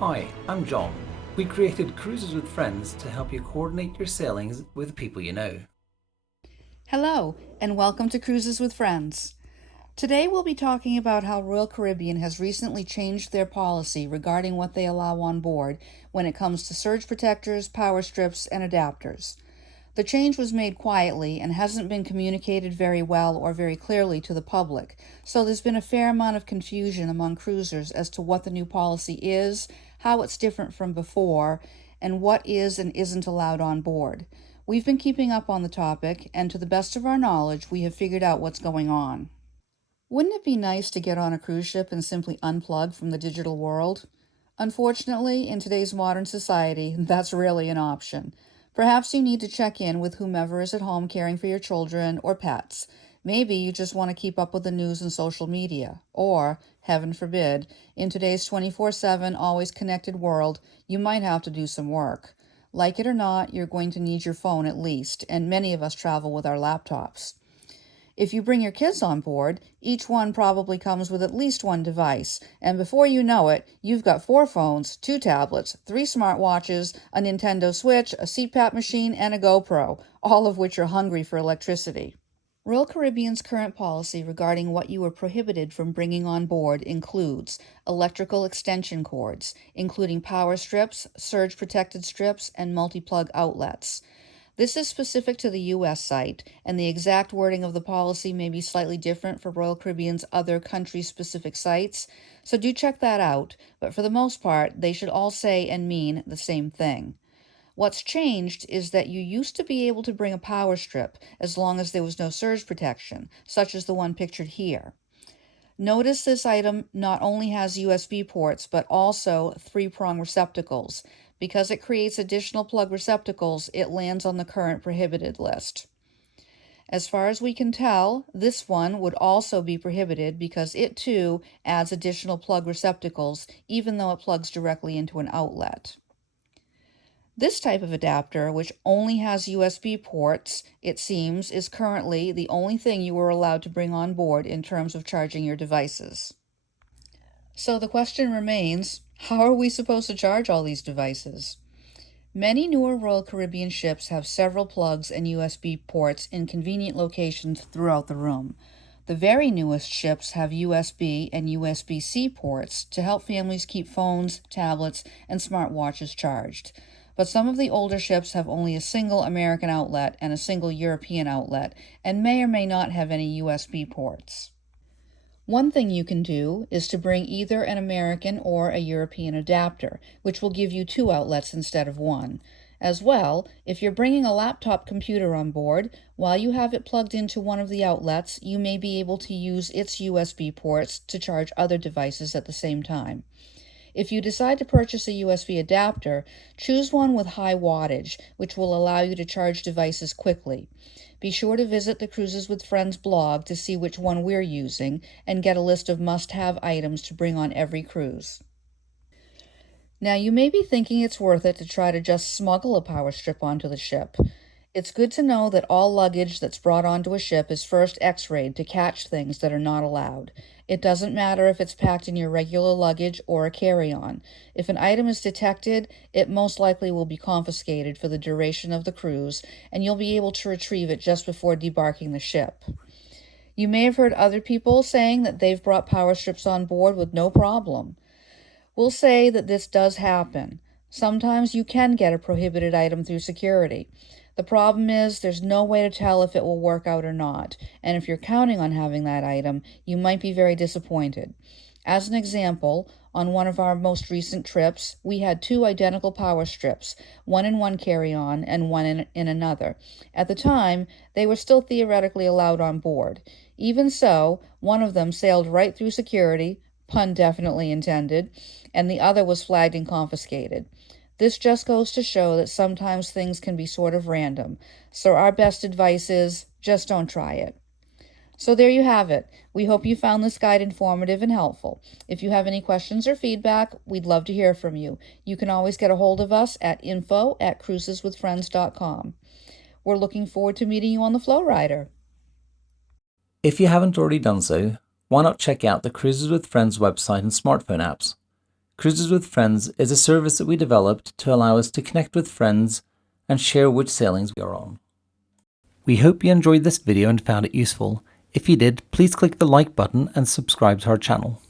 Hi, I'm John. We created Cruises with Friends to help you coordinate your sailings with the people you know. Hello, and welcome to Cruises with Friends. Today we'll be talking about how Royal Caribbean has recently changed their policy regarding what they allow on board when it comes to surge protectors, power strips, and adapters. The change was made quietly and hasn't been communicated very well or very clearly to the public, so there's been a fair amount of confusion among cruisers as to what the new policy is, how it's different from before, and what is and isn't allowed on board. We've been keeping up on the topic, and to the best of our knowledge, we have figured out what's going on. Wouldn't it be nice to get on a cruise ship and simply unplug from the digital world? Unfortunately, in today's modern society, that's rarely an option. Perhaps you need to check in with whomever is at home caring for your children or pets. Maybe you just want to keep up with the news and social media. Or, heaven forbid, in today's 24/7, always connected world, you might have to do some work. Like it or not, you're going to need your phone at least, and many of us travel with our laptops. If you bring your kids on board, each one probably comes with at least one device, and before you know it, you've got 4 phones, 2 tablets, 3 smartwatches, a Nintendo Switch, a CPAP machine, and a GoPro, all of which are hungry for electricity. Royal Caribbean's current policy regarding what you are prohibited from bringing on board includes electrical extension cords, including power strips, surge protected strips, and multi-plug outlets. This is specific to the U.S. site, and the exact wording of the policy may be slightly different for Royal Caribbean's other country-specific sites, so do check that out, but for the most part, they should all say and mean the same thing. What's changed is that you used to be able to bring a power strip as long as there was no surge protection, such as the one pictured here. Notice this item not only has USB ports but also 3-prong receptacles. Because it creates additional plug receptacles, it lands on the current prohibited list. As far as we can tell, this one would also be prohibited because it too adds additional plug receptacles, even though it plugs directly into an outlet. This type of adapter, which only has USB ports, it seems, is currently the only thing you are allowed to bring on board in terms of charging your devices. So the question remains, how are we supposed to charge all these devices? Many newer Royal Caribbean ships have several plugs and USB ports in convenient locations throughout the room. The very newest ships have USB and USB-C ports to help families keep phones, tablets, and smartwatches charged. But some of the older ships have only a single American outlet and a single European outlet, and may or may not have any USB ports. One thing you can do is to bring either an American or a European adapter, which will give you 2 outlets instead of one. As well, if you're bringing a laptop computer on board, while you have it plugged into one of the outlets, you may be able to use its USB ports to charge other devices at the same time. If you decide to purchase a USB adapter, choose one with high wattage, which will allow you to charge devices quickly. Be sure to visit the Cruises with Friends blog to see which one we're using and get a list of must-have items to bring on every cruise. Now, you may be thinking it's worth it to try to just smuggle a power strip onto the ship. It's good to know that all luggage that's brought onto a ship is first x-rayed to catch things that are not allowed. It doesn't matter if it's packed in your regular luggage or a carry-on. If an item is detected, it most likely will be confiscated for the duration of the cruise, and you'll be able to retrieve it just before debarking the ship. You may have heard other people saying that they've brought power strips on board with no problem. We'll say that this does happen. Sometimes you can get a prohibited item through security. The problem is there's no way to tell if it will work out or not, and if you're counting on having that item, you might be very disappointed. As an example, on one of our most recent trips, we had 2 identical power strips, one in one carry-on and one in another. At the time, they were still theoretically allowed on board. Even so, one of them sailed right through security, pun definitely intended, and the other was flagged and confiscated. This just goes to show that sometimes things can be sort of random, so our best advice is just don't try it. So there you have it. We hope you found this guide informative and helpful. If you have any questions or feedback, we'd love to hear from you. You can always get a hold of us at info@cruiseswithfriends.com. We're looking forward to meeting you on the Flow Rider. If you haven't already done so, why not check out the Cruises with Friends website and smartphone apps? Cruises with Friends is a service that we developed to allow us to connect with friends and share which sailings we are on. We hope you enjoyed this video and found it useful. If you did, please click the like button and subscribe to our channel.